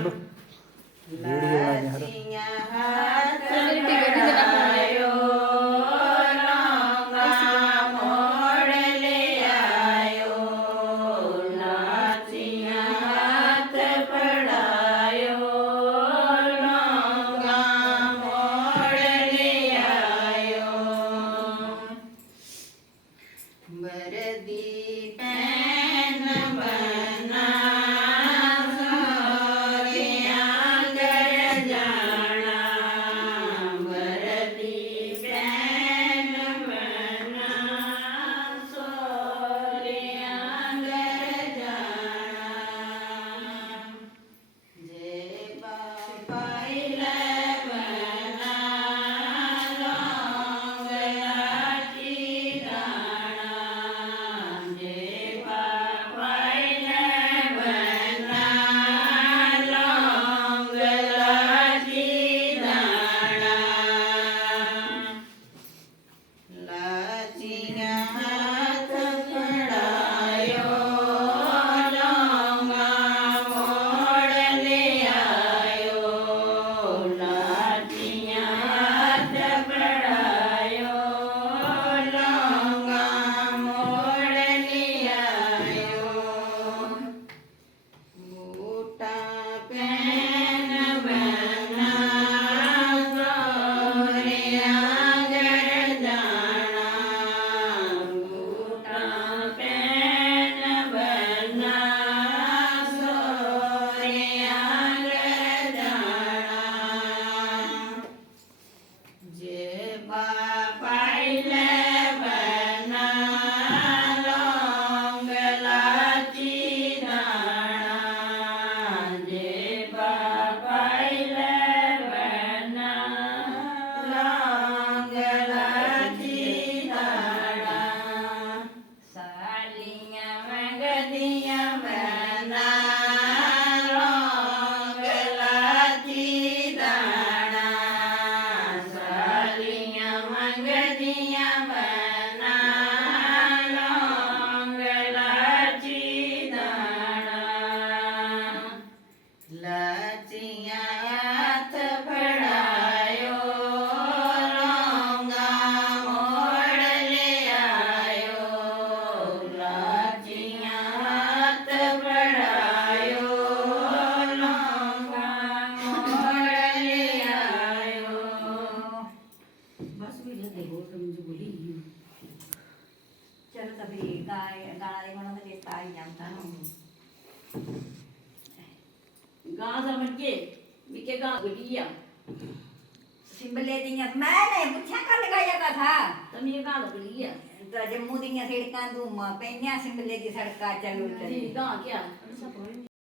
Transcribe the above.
ਲਓ ਵੀਡੀਓ ਬਣਾਈ ਹਰ ਮੇਰੀ ਟਿਕਟ ਨਹੀਂ ਜਰਾ चलो तभी गाना देखना तो देखता ही जानता ना ਗਾਂ ਸਮਝ ਕੇ ਵੀ ਕਿ ਗਾਂ ਗੁੜੀਆ सिंबले दियां मैंने पूछा कर लगाया का था ਤਮੀ ਗਾਂ ਗੁੜੀਆ तो जम्मू दियां सड़कां धूम पेइयां सिंबले दी सड़कां चलो ਜੀ ਗਾਂ ਕਿਆ